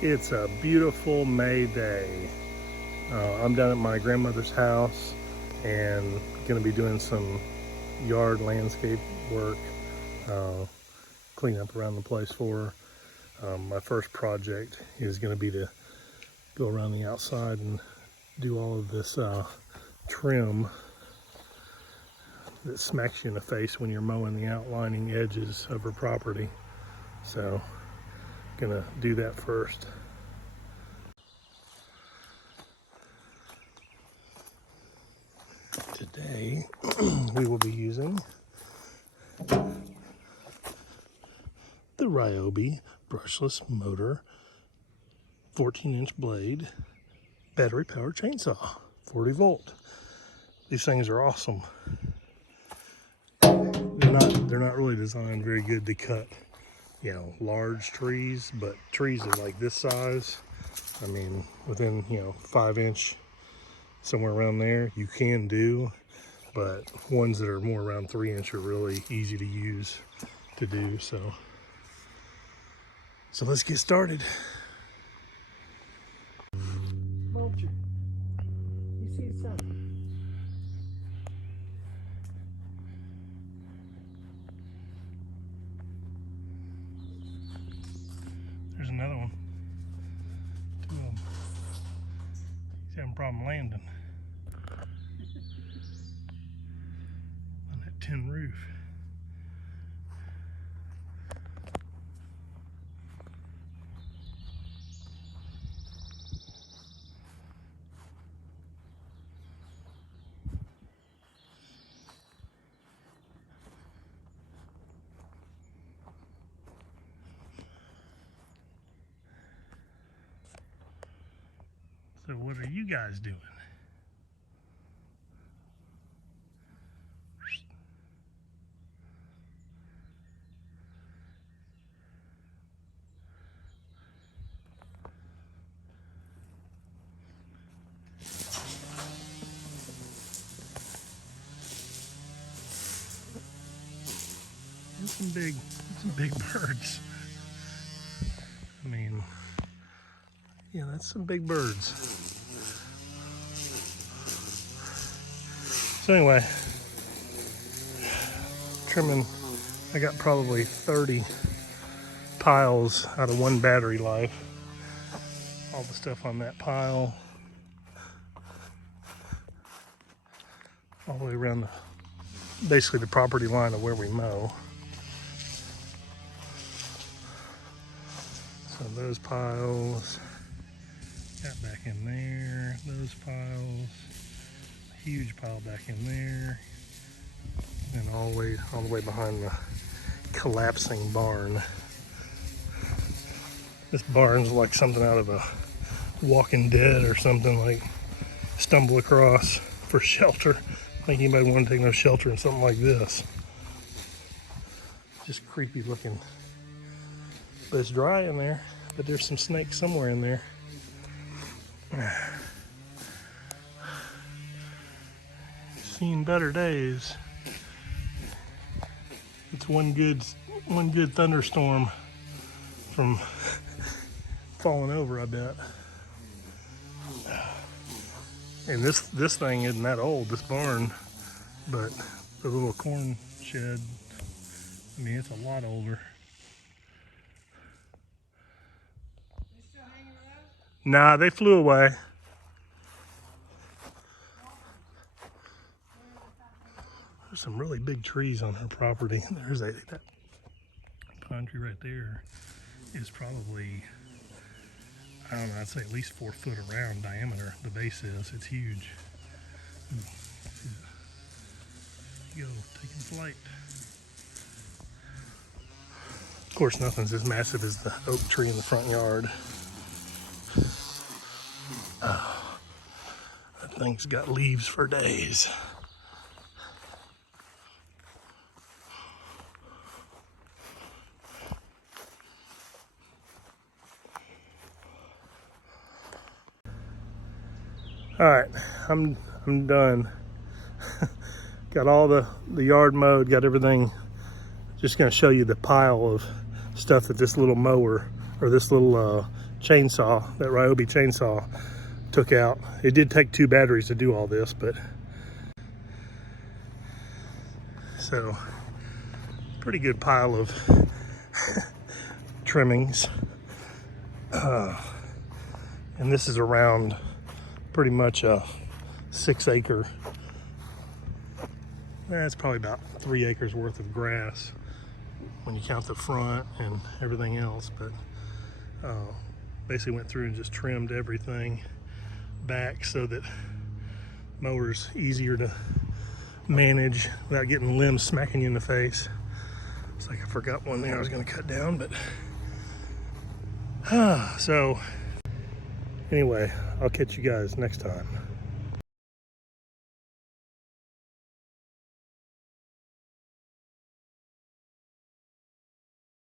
It's a beautiful May day. I'm down at my grandmother's house and gonna be doing some yard landscape work, clean up around the place for her. My first project is gonna be to go around the outside and do all of this trim that smacks you in the face when you're mowing the outlining edges of her property. So, gonna do that first. Today, we will be using the Ryobi brushless motor 14-inch blade battery powered chainsaw, 40 volt. These things are awesome. They're not really designed very good to cut, you know, large trees, but trees are like this size, I mean, within, 5-inch, somewhere around there, you can do, but ones that are more around 3-inch are really easy to use to do. So let's get started. Vulture. You see something? There's another one. Two of them. He's having a problem landing on that tin roof. So what are you guys doing? There's some big birds. I mean, yeah, that's some big birds. So anyway, trimming, I got probably 30 piles out of one battery life. All the stuff on that pile, all the way around basically the property line of where we mow. So those piles, got back in there, those piles, huge pile back in there, and all the way behind the collapsing barn. This barn's like something out of a Walking Dead or something, like stumble across for shelter. I think anybody want to take no shelter in something like this. Just creepy looking. But it's dry in there, but there's some snakes somewhere in there. Seen better days. It's one good thunderstorm from falling over, I bet. And this thing isn't that old, this barn, but the little corn shed, I mean, it's a lot older. They still hanging around? Nah, they flew away. There's some really big trees on her property. There's that pine tree right there is probably, I don't know, I'd say at least 4 foot around diameter. The base is, it's huge. Go, taking flight. Of course, nothing's as massive as the oak tree in the front yard. Oh, that thing's got leaves for days. All right, I'm done. Got all the yard mowed, got everything. Just gonna show you the pile of stuff that this little mower or this little chainsaw, that Ryobi chainsaw, took out. It did take 2 batteries to do all this, but so pretty good pile of trimmings. And this is around pretty much a 6-acre, that's probably about 3 acres worth of grass when you count the front and everything else. But basically went through and just trimmed everything back so that mower's easier to manage without getting limbs smacking you in the face. It's like I forgot one there I was going to cut down, but so anyway, I'll catch you guys next time.